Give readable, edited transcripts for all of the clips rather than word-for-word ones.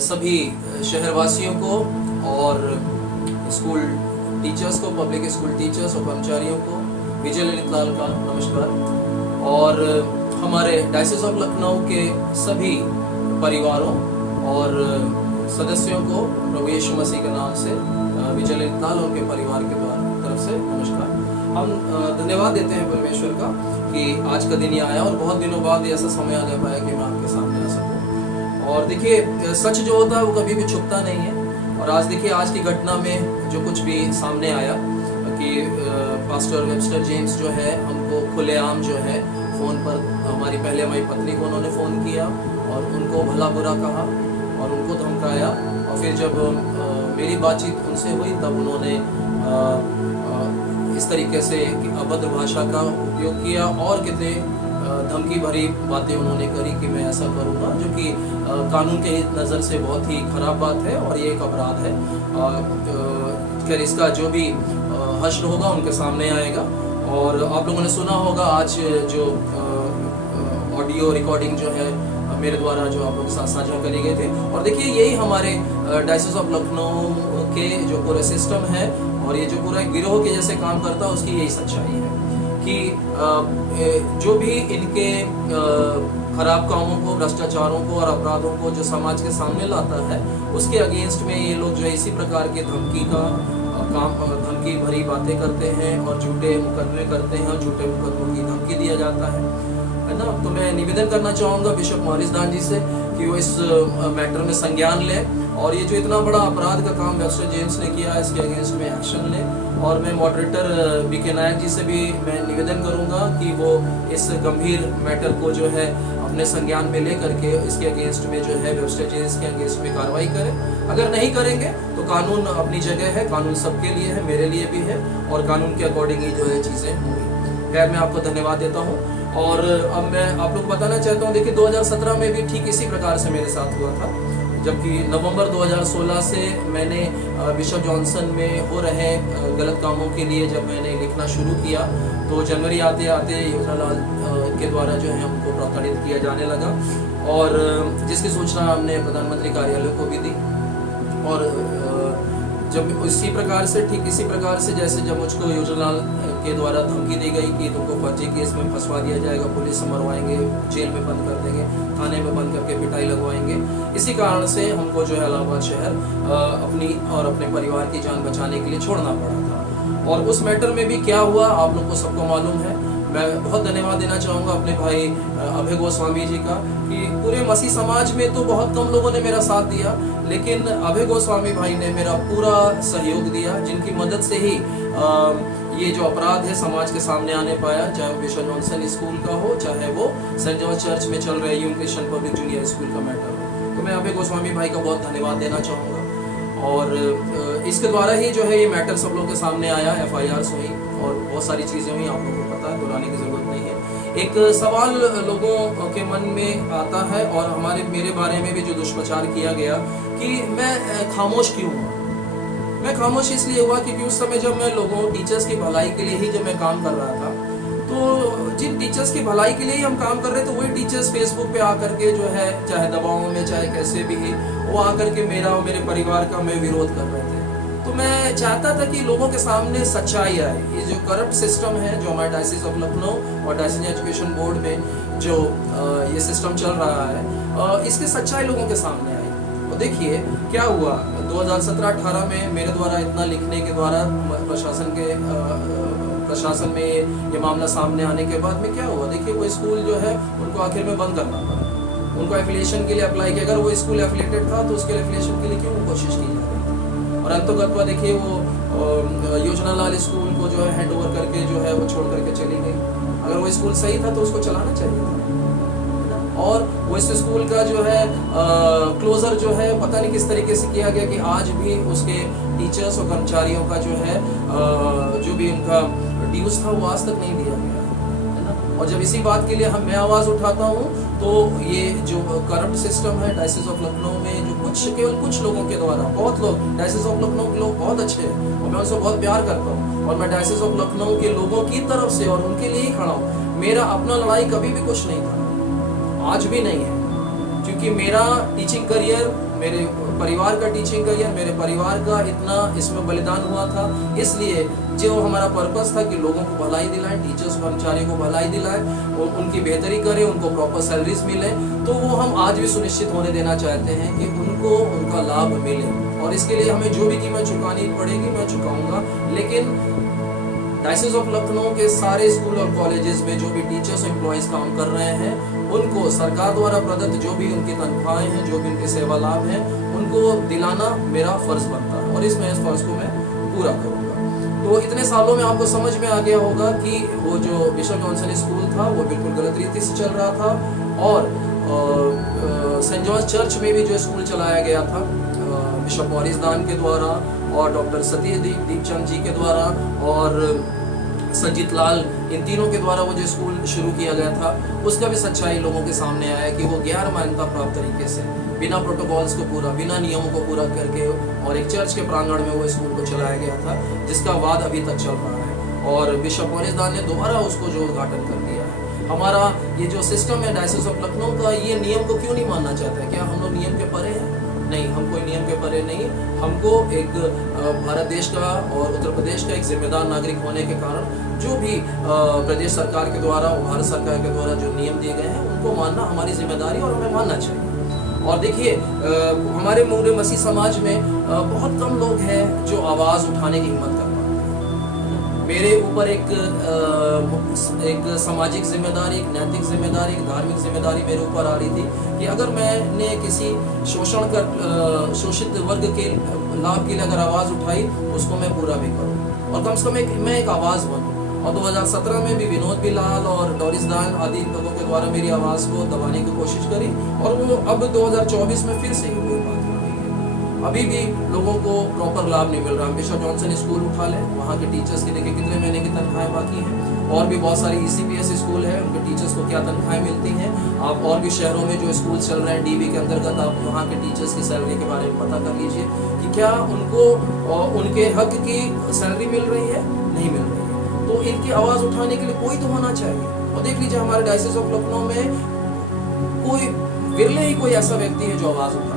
सभी शहरवासियों को और स्कूल टीचर्स को, पब्लिक स्कूल टीचर्स और कर्मचारियों को विजय ललित लाल का नमस्कार। और हमारे डायसिस ऑफ लखनऊ के सभी परिवारों और सदस्यों को प्रभु यीशु मसीह के नाम से विजय ललित लाल और उनके परिवार के तरफ से नमस्कार। हम धन्यवाद देते हैं परमेश्वर का कि आज का दिन ये आया और बहुत दिनों बाद ऐसा समय आ पाया कि मैं आपके सामने आ सकूं। और देखिए, सच जो होता है वो कभी भी छुपता नहीं है। और आज देखिए, आज की घटना में जो कुछ भी सामने आया कि पास्टर वेबस्टर जेम्स जो है हमको खुलेआम जो है फ़ोन पर हमारी पत्नी को उन्होंने फ़ोन किया और उनको भला बुरा कहा और उनको धमकाया। और फिर जब मेरी बातचीत उनसे हुई तब उन्होंने इस तरीके से अभद्र भाषा का उपयोग किया और कितने धमकी भरी बातें उन्होंने करी कि मैं ऐसा करूँगा, जो कि कानून के नज़र से बहुत ही खराब बात है और ये एक अपराध है। खैर, इसका जो भी हश्र होगा उनके सामने आएगा। और आप लोगों ने सुना होगा आज जो ऑडियो रिकॉर्डिंग जो है मेरे द्वारा जो आप लोगों के साथ साझा करे गए थे। और देखिए, यही हमारे डायसिस ऑफ लखनऊ के जो पूरा सिस्टम है और ये जो पूरा एक गिरोह के जैसे काम करता है, उसकी यही सच्चाई है कि जो भी इनके खराब कामों को, भ्रष्टाचारों को और अपराधों को जो समाज के सामने लाता है, उसके अगेंस्ट में ये लोग जो है इसी प्रकार के धमकी भरी बातें करते हैं और झूठे मुकदमे करते हैं और झूठे मुकदमों की धमकी दिया जाता है ना। तो मैं निवेदन करना चाहूँगा बिशप मॉरिस दान जी से कि वो इस मैटर में संज्ञान लें और ये जो इतना बड़ा अपराध का काम वेबस्टर जेम्स ने किया है, इसके अगेंस्ट में एक्शन लें। और मैं मॉडरेटर बीके नायक जी से भी मैं निवेदन करूंगा कि वो इस गंभीर मैटर को जो है अपने संज्ञान में ले करके इसके अगेंस्ट में जो है वेबस्टर जेम्स के अगेंस्ट में कार्रवाई करें। अगर नहीं करेंगे तो कानून अपनी जगह है, कानून सबके लिए है, मेरे लिए भी है और कानून के अकॉर्डिंग ही जो है चीज़ें होंगी। खैर, मैं आपको धन्यवाद देता हूँ। और अब मैं आप लोग को बताना चाहता हूँ, देखिए 2017 में भी ठीक इसी प्रकार से मेरे साथ हुआ था, जबकि नवंबर 2016 से मैंने बिशप जॉनसन में हो रहे गलत कामों के लिए जब मैंने लिखना शुरू किया तो जनवरी आते आते योजना लाल के द्वारा जो है हमको प्रताड़ित किया जाने लगा और जिसकी सूचना हमने प्रधानमंत्री कार्यालय को भी दी। और जब ठीक इसी प्रकार से जैसे जब मुझको योजना लाल के द्वारा धमकी दी गई कि तुमको फर्जी केस में फंसवा दिया जाएगा, पुलिस से मरवाएंगे, जेल में बंद कर देंगे, थाने में बंद करके पिटाई लगवाएंगे, इसी कारण से हमको जो है इलाहाबाद शहर अपनी और अपने परिवार की जान बचाने के लिए छोड़ना पड़ा था। और उस मैटर में भी क्या हुआ आप लोग को सबको मालूम है। मैं बहुत धन्यवाद देना चाहूँगा अपने भाई अभय गोस्वामी जी का कि पूरे मसीह समाज में तो बहुत कम लोगों ने मेरा साथ दिया, लेकिन अभय गोस्वामी भाई ने मेरा पूरा सहयोग दिया, जिनकी मदद से ही ये जो अपराध है समाज के सामने आने पाया, चाहे वो बिशप जॉनसन स्कूल का हो, चाहे वो सेंट जॉर्ज चर्च में चल रहे union Christian public junior school का मैटर हो। तो मैं अभय गोस्वामी भाई का बहुत धन्यवाद देना चाहूँगा। और इसके द्वारा ही जो है ये मैटर सब लोगों के सामने आया, FIRs हुई और बहुत सारी चीज़ें हुई, आप लोगों को पता है, दोहराने की ज़रूरत नहीं है। एक सवाल लोगों के मन में आता है और मेरे बारे में भी जो दुष्प्रचार किया गया कि मैं खामोश क्यों हुआ। मैं खामोश इसलिए हुआ क्योंकि उस समय जब मैं टीचर्स की भलाई के लिए ही जब मैं काम कर रहा था, तो जिन टीचर्स की भलाई के लिए ही हम काम कर रहे थे वही टीचर्स फेसबुक पे आकर के जो है चाहे दबाव में चाहे कैसे भी ही वो आकर के मेरा और मेरे परिवार का मैं विरोध कर रहे थे। तो मैं चाहता था कि लोगों के सामने सच्चाई आए। ये जो करप्ट सिस्टम है जो हमारे डायसिस ऑफ लखनऊ और डायसिस एजुकेशन बोर्ड में जो ये सिस्टम चल रहा है, इसकी सच्चाई लोगों के सामने आई। तो देखिए क्या हुआ 2017-18 में मेरे द्वारा इतना लिखने के द्वारा प्रशासन में ये मामला सामने आने के बाद में क्या हुआ, देखिए वो स्कूल जो है उनको आखिर में बंद करना पड़ा। उनको एफिलिएशन के लिए अप्लाई किया, अगर वो स्कूल एफिलिएटेड था तो उसके एफिलिएशन के लिए क्यों कोशिश की जा रही थी। और अंतोगत्वा देखिए वो योजना लाल स्कूल को जो है हैंड ओवर करके जो है वो छोड़ करके चली गई। अगर वो स्कूल सही था तो उसको चलाना चाहिए था। और वो इस स्कूल का जो है क्लोजर जो है पता नहीं किस तरीके से किया गया कि आज भी उसके टीचर्स और कर्मचारियों का जो है जो भी उनका ड्यूज था वो आज तक नहीं दिया गया है ना। और जब इसी बात के लिए मैं आवाज़ उठाता हूँ तो ये जो करप्ट सिस्टम है डायसिस ऑफ लखनऊ में जो केवल कुछ लोगों के द्वारा, बहुत लोग डायसिस ऑफ लखनऊ के लोग बहुत अच्छे हैं और मैं उनसे बहुत प्यार करता हूँ और मैं डायसिस ऑफ लखनऊ के लोगों की तरफ से और उनके लिए ही खड़ा हूँ। मेरा अपना लड़ाई कभी भी कुछ नहीं था, आज भी नहीं है, क्योंकि मेरा टीचिंग करियर, मेरे परिवार का टीचिंग करियर, मेरे परिवार का इतना इसमें बलिदान हुआ था, इसलिए जो हमारा पर्पस था कि लोगों को भलाई दिलाएं, टीचर्स कर्मचारियों को भलाई दिलाएं, उनकी बेहतरी करें, उनको प्रॉपर सैलरीज मिले, तो वो हम आज भी सुनिश्चित होने देना चाहते हैं कि उनको उनका लाभ मिले। और इसके लिए हमें जो भी कीमत चुकानी पड़ेगी मैं चुकाऊंगा। लेकिन डायसिस ऑफ लखनऊ के सारे स्कूल और कॉलेजेस में जो भी टीचर्स एम्प्लॉयज काम कर रहे हैं, उनको सरकार द्वारा प्रदत्त जो भी उनकी तनख्वाहें हैं, जो भी उनके सेवा लाभ हैं, उनको दिलाना मेरा फर्ज बनता है और इस फर्ज को मैं पूरा करूंगा। तो इतने सालों में आपको समझ में आ गया होगा कि वो जो बिशप जॉनसन स्कूल था वो बिल्कुल गलत रीति से चल रहा था, और सेंट जॉर्ज चर्च में भी जो स्कूल चलाया गया था बिशप मॉरिस दान के द्वारा और डॉक्टर सत्यदीप दीपचंद जी के द्वारा और संजीत लाल, इन तीनों के द्वारा वो जो स्कूल शुरू किया गया था, उसका भी सच्चाई लोगों के सामने आया कि वो गैर मान्यता प्राप्त तरीके से बिना प्रोटोकॉल्स को पूरा, बिना नियमों को पूरा करके और एक चर्च के प्रांगण में वो स्कूल को चलाया गया था, जिसका वाद अभी तक चल रहा है। और बिशप मॉरिस दान ने दोबारा उसको जो उद्घाटन कर दिया है। हमारा ये जो सिस्टम है डायसिस ऑफ लखनऊ का, ये नियम को क्यों नहीं मानना चाहता है? क्या हम लोग नियम के परे हैं? नहीं, हम कोई नियम के परे नहीं। हमको एक भारत देश का और उत्तर प्रदेश का एक जिम्मेदार नागरिक होने के कारण जो भी प्रदेश सरकार के द्वारा और भारत सरकार के द्वारा जो नियम दिए गए हैं, उनको मानना हमारी जिम्मेदारी और हमें मानना चाहिए। और देखिए, हमारे मूरे मसीह समाज में बहुत कम लोग हैं जो आवाज़ उठाने की हिम्मत कर पाते हैं। मेरे ऊपर एक सामाजिक जिम्मेदारी, एक नैतिक जिम्मेदारी, एक धार्मिक जिम्मेदारी मेरे ऊपर आ रही थी कि अगर मैंने किसी शोषित वर्ग के लाभ के लिए अगर आवाज़ उठाई तो उसको मैं पूरा भी करूँ और कम से कम मैं एक आवाज़ बनूँ। और 2017 में भी विनोद बिलाल और डोरिस दान आदि लोगों के द्वारा मेरी आवाज़ को दबाने की कोशिश करी और वो अब 2024 में फिर से वही बात हो रही है। अभी भी लोगों को प्रॉपर लाभ नहीं मिल रहा। बिशप जॉनसन स्कूल उठा लें, वहाँ के टीचर्स की देखिए कितने महीने की तनख्वाहें बाकी हैं। और भी बहुत सारी ECPS स्कूल है, उनके टीचर्स को क्या तनख्वाहें मिलती हैं। आप और भी शहरों में जो स्कूल चल रहे हैं DV के अंतर्गत, आप वहाँ के टीचर्स की सैलरी के बारे में पता कर लीजिए कि क्या उनको उनके हक की सैलरी मिल रही है, नहीं मिल रही है। तो इनकी आवाज़ उठाने के लिए कोई तो होना चाहिए। और देख लीजिए हमारे डायसिस ऑफ लखनऊ में कोई विरले ही कोई ऐसा व्यक्ति है जो आवाज़ उठाता है।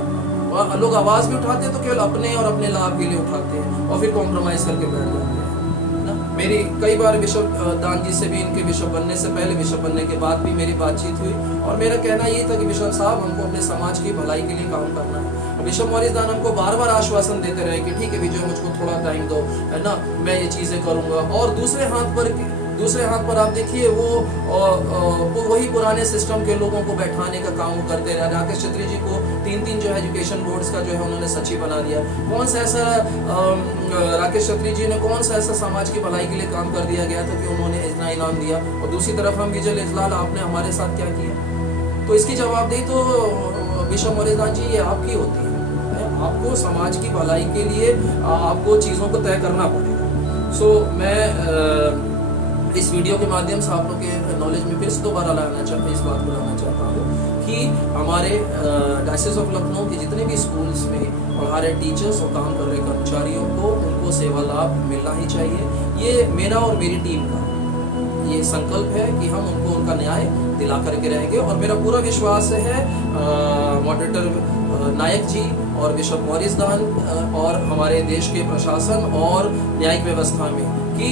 और लोग आवाज़ भी उठाते हैं तो केवल अपने और अपने लाभ के लिए उठाते हैं और फिर कॉम्प्रोमाइज़ करके बैठ जाते हैं ना। मेरी कई बार बिशप दान जी से भी, इनके बिशप बनने से पहले, बिशप बनने के बाद भी मेरी बातचीत हुई और मेरा कहना ये था कि बिशप साहब, हमको अपने समाज की भलाई के लिए काम करना है। बिशप मॉरिस दान हमको बार बार आश्वासन देते रहे कि ठीक है विजय, मुझको थोड़ा टाइम दो, है ना, मैं ये चीज़ें करूँगा। और दूसरे हाथ पर आप देखिए वो वही पुराने सिस्टम के लोगों को बैठाने का काम वो करते रहे। राकेश छत्री जी को 3 जो एजुकेशन बोर्ड्स का जो है उन्होंने सचिव बना दिया। कौन सा ऐसा राकेश छत्री जी ने कौन सा ऐसा समाज की भलाई के लिए काम कर दिया गया था कि उन्होंने इतना इनाम दिया? और दूसरी तरफ हम विजय इजलाल, आपने हमारे साथ क्या किया? तो इसकी जवाबदेही तो बिशप मॉरिस दान जी ये आपकी होती है। आपको समाज की भलाई के लिए आपको चीज़ों को तय करना पड़ेगा। सो मैं इस वीडियो के माध्यम से आप लोग के नॉलेज में फिर से दोबारा इस बात को लाना चाहता हूँ कि हमारे डायसिस ऑफ लखनऊ के जितने भी स्कूल्स में हमारे टीचर्स और काम कर रहे कर्मचारियों को उनको सेवा लाभ मिलना ही चाहिए। ये मेरा और मेरी टीम का ये संकल्प है कि हम उनको उनका न्याय दिला करके रहेंगे। और मेरा पूरा विश्वास है मॉडरेटर नायक जी और बिशप मॉरिस दान और हमारे देश के प्रशासन और न्यायिक व्यवस्था में कि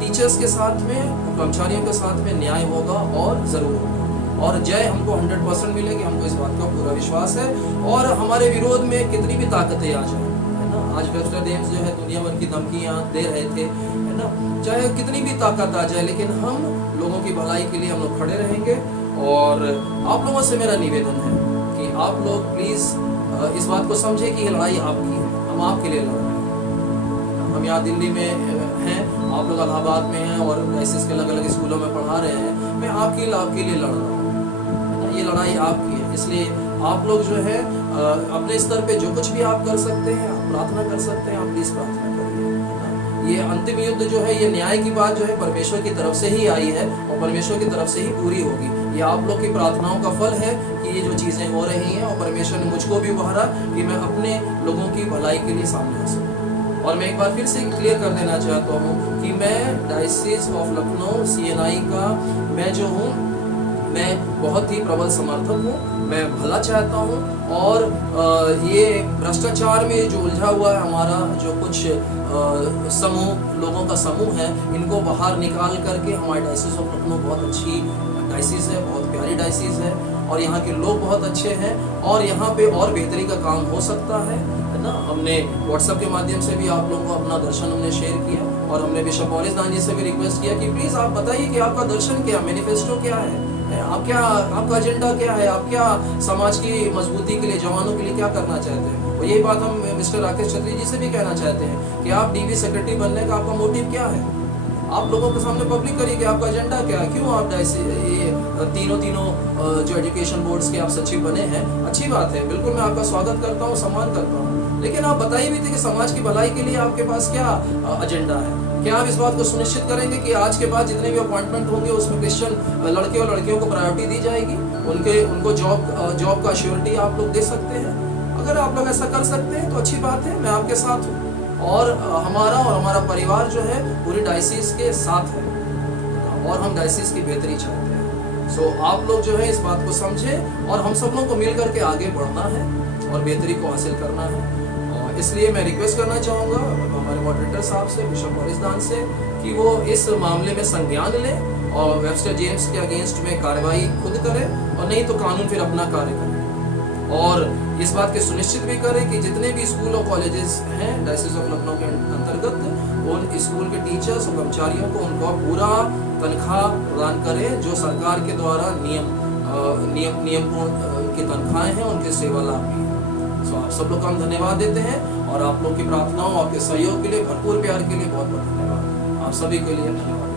टीचर्स के साथ में, कर्मचारियों के साथ में न्याय होगा और ज़रूर होगा। और जय हमको 100% मिलेगी, हमको इस बात का पूरा विश्वास है। और हमारे विरोध में कितनी भी ताकतें आ जाए, है ना, आज वेस्टर डेम्स जो है दुनिया भर की धमकियाँ दे रहे थे, है ना, चाहे कितनी भी ताकत आ जाए, लेकिन हम लोगों की भलाई के लिए हम लोग खड़े रहेंगे। और आप लोगों से मेरा निवेदन है कि आप लोग प्लीज़ इस बात को समझे कि ये लड़ाई आपकी है, हम आपके लिए लड़ रहे हैं। हम यहाँ दिल्ली में हैं, आप लोग इलाहाबाद में हैं और डायसिस के अलग अलग स्कूलों में पढ़ा रहे हैं। मैं आपके लाभ के लिए लड़ रहा हूँ, ये लड़ाई आपकी है। इसलिए आप लोग जो है अपने स्तर पे जो कुछ भी आप कर सकते हैं, आप प्रार्थना कर सकते हैं, आप प्लीज़ प्रार्थना करिए। ये अंतिम युद्ध जो है, ये न्याय की बात जो है परमेश्वर की तरफ से ही आई है और परमेश्वर की तरफ से ही पूरी होगी। ये आप लोग की प्रार्थनाओं का फल है कि ये जो चीज़ें हो रही हैं, और परमेश्वर ने मुझको भी उभारा कि मैं अपने लोगों की भलाई के लिए सामने आ सकूँ। और मैं एक बार फिर से क्लियर कर देना चाहता हूँ कि मैं डायसिस ऑफ लखनऊ CNI का मैं जो हूँ, मैं बहुत ही प्रबल समर्थक हूँ। मैं भला चाहता हूँ। और ये भ्रष्टाचार में जो उलझा हुआ है हमारा जो कुछ समूह लोगों का समूह है, इनको बाहर निकाल करके हमारी डायसिस ऑफ लखनऊ बहुत अच्छी डायसिस है, बहुत प्यारी डायसिस है और यहाँ के लोग बहुत अच्छे हैं और यहाँ पे और बेहतरी का काम हो सकता है ना। हमने व्हाट्सएप के माध्यम से भी आप लोगों को अपना दर्शन हमने शेयर किया और हमने बिशप मॉरिस दान जी से भी रिक्वेस्ट किया कि प्लीज़ आप बताइए कि आपका दर्शन क्या, मैनिफेस्टो क्या है, आप क्या, आपका एजेंडा क्या है, आप क्या समाज की मजबूती के लिए, जवानों के लिए क्या करना चाहते हैं। और यही बात हम मिस्टर राकेश छत्री जी से भी कहना चाहते हैं कि आप डीवी सेक्रेटरी बनने का आपका मोटिव क्या है, आप लोगों के सामने पब्लिक करिए कि आपका एजेंडा क्या है, क्यों आप ये तीनों जो एजुकेशन बोर्ड्स के आप सचिव बने हैं। अच्छी बात है, बिल्कुल मैं आपका स्वागत करता हूँ, सम्मान करता हूँ, लेकिन आप बताइए भी थे कि समाज की भलाई के लिए आपके पास क्या एजेंडा है। क्या आप इस बात को सुनिश्चित करेंगे कि आज के बाद जितने भी अपॉइंटमेंट होंगे उसमें क्रिश्चियन लड़के और लड़कियों को प्रायोरिटी दी जाएगी, उनको जॉब का श्योरिटी आप लोग दे सकते हैं। अगर आप लोग ऐसा कर सकते हैं तो अच्छी बात है, मैं आपके साथ हूँ और हमारा परिवार जो है पूरी डायसिस के साथ है और हम डायसिस की बेहतरी चाहते हैं। सो आप लोग जो है इस बात को समझें और हम सब लोग को मिल करके आगे बढ़ना है और बेहतरी को हासिल करना है। और इसलिए मैं रिक्वेस्ट करना चाहूँगा हमारे मॉडरेटर साहब से, बिशप मॉरिस दान से, कि वो इस मामले में संज्ञान लें और वेबस्टर जेम्स के अगेंस्ट में कार्रवाई खुद करें और नहीं तो कानून फिर अपना कार्य करे और इस बात के सुनिश्चित भी करें कि जितने भी स्कूल और कॉलेजेस हैं डायसिस ऑफ लखनऊ के अंतर्गत, उन स्कूल के टीचर्स और कर्मचारियों को उनका पूरा तनख्वाह प्रदान करें जो सरकार के द्वारा नियमपूर्ण की तनख्वाहें हैं, उनके सेवा लाभ भी हैं। सो आप सब लोग का हम धन्यवाद देते हैं और आप लोग की प्रार्थनाओं, आपके सहयोग के लिए, भरपूर प्यार के लिए बहुत बहुत धन्यवाद। आप सभी के लिए धन्यवाद।